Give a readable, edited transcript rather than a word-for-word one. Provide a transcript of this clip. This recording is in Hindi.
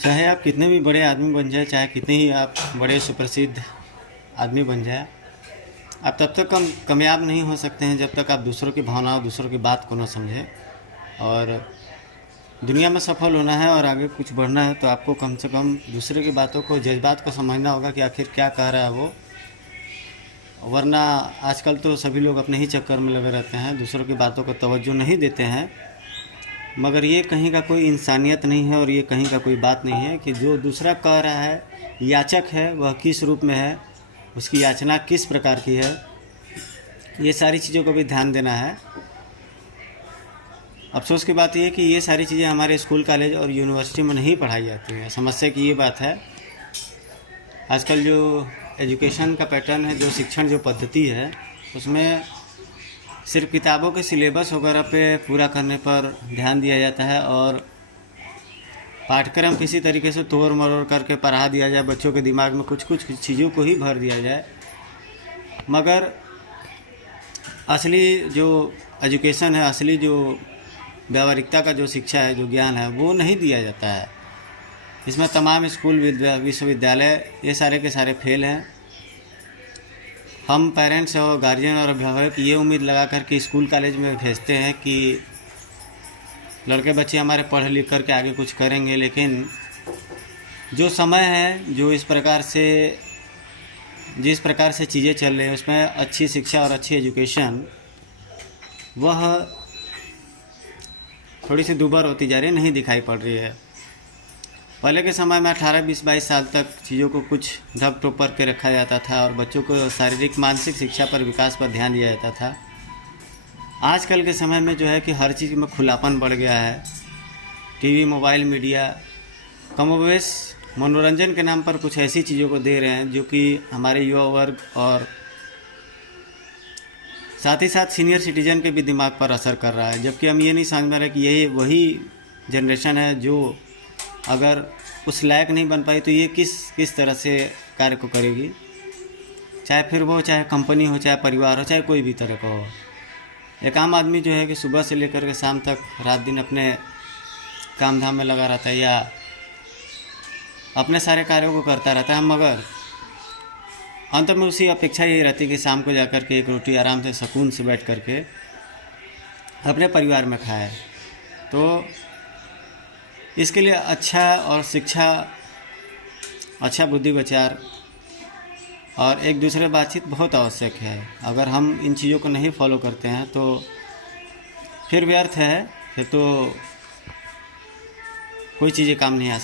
चाहे आप कितने भी बड़े आदमी बन जाए, चाहे कितने ही आप बड़े सुप्रसिद्ध आदमी बन जाए, आप तब तक कामयाब नहीं हो सकते हैं जब तक आप दूसरों की भावनाओं, दूसरों की बात को न समझें। और दुनिया में सफल होना है और आगे कुछ बढ़ना है तो आपको कम से कम दूसरे की बातों को, जज्बात को समझना होगा कि आखिर क्या कह रहा है वो। वरना आजकल तो सभी लोग अपने ही चक्कर में लगे रहते हैं, दूसरों की बातों को तवज्जो नहीं देते हैं। मगर ये कहीं का कोई इंसानियत नहीं है और ये कहीं का कोई बात नहीं है कि जो दूसरा कह रहा है, याचक है, वह किस रूप में है, उसकी याचना किस प्रकार की है, ये सारी चीज़ों को भी ध्यान देना है। अफसोस की बात यह है कि ये सारी चीज़ें हमारे स्कूल, कॉलेज और यूनिवर्सिटी में नहीं पढ़ाई जाती हैं। समस्या की ये बात है, आजकल जो एजुकेशन का पैटर्न है, जो शिक्षण जो पद्धति है, उसमें सिर्फ किताबों के सिलेबस वगैरह पे पूरा करने पर ध्यान दिया जाता है और पाठ्यक्रम किसी तरीके से तोड़ मरोड़ करके पढ़ा दिया जाए, बच्चों के दिमाग में कुछ कुछ चीज़ों को ही भर दिया जाए। मगर असली जो एजुकेशन है, असली जो व्यावहारिकता का जो शिक्षा है, जो ज्ञान है, वो नहीं दिया जाता है। इसमें तमाम स्कूल, विश्वविद्यालय ये सारे के सारे फेल हैं। हम पेरेंट्स और गार्जियन और अभिभावक ये उम्मीद लगा कर के स्कूल कॉलेज में भेजते हैं कि लड़के बच्चे हमारे पढ़ लिख कर के आगे कुछ करेंगे, लेकिन जो समय है, जो जिस प्रकार से चीज़ें चल रही हैं, उसमें अच्छी शिक्षा और अच्छी एजुकेशन वह थोड़ी सी दुर्बल होती जा रही है, नहीं दिखाई पड़ रही है। पहले के समय में 18, 20, 22 साल तक चीज़ों को कुछ ढक टोप कर के रखा जाता था और बच्चों को शारीरिक मानसिक शिक्षा पर, विकास पर ध्यान दिया जाता था। आजकल के समय में जो है कि हर चीज़ में खुलापन बढ़ गया है। टीवी, मोबाइल, मीडिया कमोबेश मनोरंजन के नाम पर कुछ ऐसी चीज़ों को दे रहे हैं जो कि हमारे युवा वर्ग और साथ ही साथ सीनियर सिटीजन के भी दिमाग पर असर कर रहा है। जबकि हम ये नहीं समझ में रहे कि यही वही जनरेशन है जो अगर उस लायक नहीं बन पाई तो ये किस तरह से कार्य को करेगी, चाहे कंपनी हो, चाहे परिवार हो, चाहे कोई भी तरह का हो। एक आम आदमी जो है कि सुबह से लेकर के शाम तक रात दिन अपने काम धाम में लगा रहता है या अपने सारे कार्यों को करता रहता है, मगर अंत में उसी अपेक्षा यही रहती है कि शाम को जाकर के एक रोटी आराम से सुकून से बैठ करके अपने परिवार में खाए। तो इसके लिए अच्छा और शिक्षा, अच्छा बुद्धि विचार और एक दूसरे बातचीत बहुत आवश्यक है। अगर हम इन चीज़ों को नहीं फॉलो करते हैं तो फिर व्यर्थ है, फिर तो कोई चीज़ें काम नहीं आ